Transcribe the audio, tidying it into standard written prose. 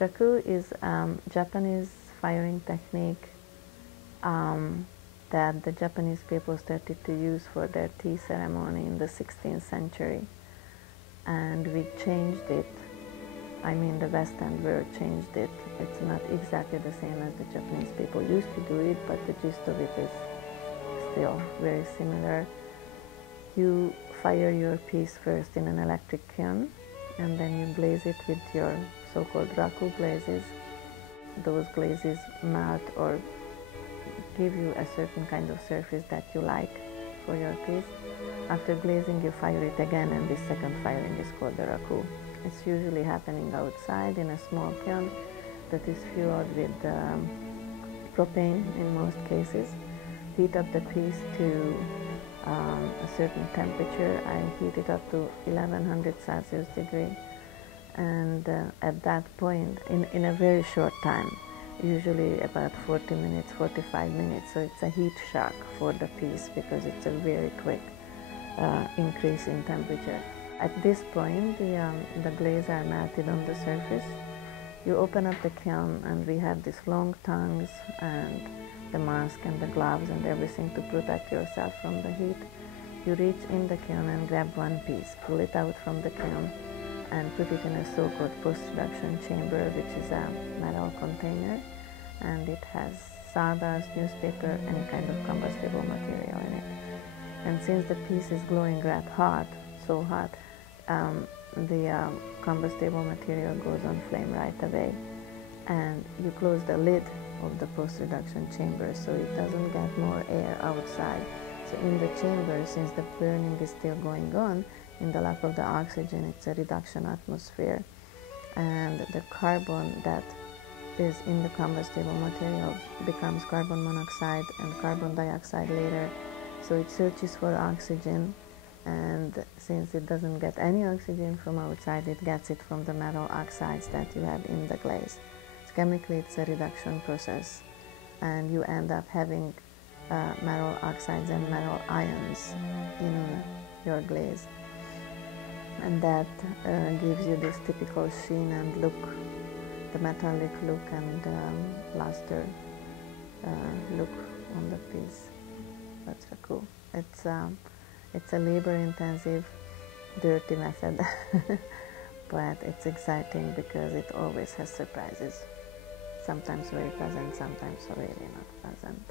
Raku is Japanese firing technique that the Japanese people started to use for their tea ceremony in the 16th century. And we changed it. I mean, the Western world changed it. It's not exactly the same as the Japanese people used to do it, but the gist of it is still very similar. You fire your piece first in an electric kiln, and then you glaze it with your so-called Raku glazes. Those glazes melt or give you a certain kind of surface that you like for your piece. After glazing, you fire it again, and this second firing is called the Raku. It's usually happening outside in a small kiln that is fueled with propane in most cases. Heat up the piece to a certain temperature. I heat it up to 1100 Celsius degree, and at that point, in a very short time, usually about 40 minutes, 45 minutes, so it's a heat shock for the piece because it's a very quick increase in temperature. At this point, the glaze are melted on the surface. You open up the kiln, and we have these long tongues and the mask and the gloves and everything to protect yourself from the heat. You reach in the kiln and grab one piece, pull it out from the kiln, and put it in a so-called post-reduction chamber, which is a metal container, and it has sawdust, newspaper, any kind of combustible material in it. And since the piece is glowing red hot, so hot, the combustible material goes on flame right away, and you close the lid of the post-reduction chamber so it doesn't get more air outside. So in the chamber, since the burning is still going on, in the lack of the oxygen, it's a reduction atmosphere, and the carbon that is in the combustible material becomes carbon monoxide and carbon dioxide later. So it searches for oxygen, and since it doesn't get any oxygen from outside, it gets it from the metal oxides that you have in the glaze. So chemically, it's a reduction process, and you end up having metal oxides and metal ions in your glaze, and that gives you this typical sheen and look, the metallic look and luster look on the piece. That's cool. It's a labor-intensive, dirty method, but it's exciting because it always has surprises. Sometimes very pleasant, sometimes really not pleasant.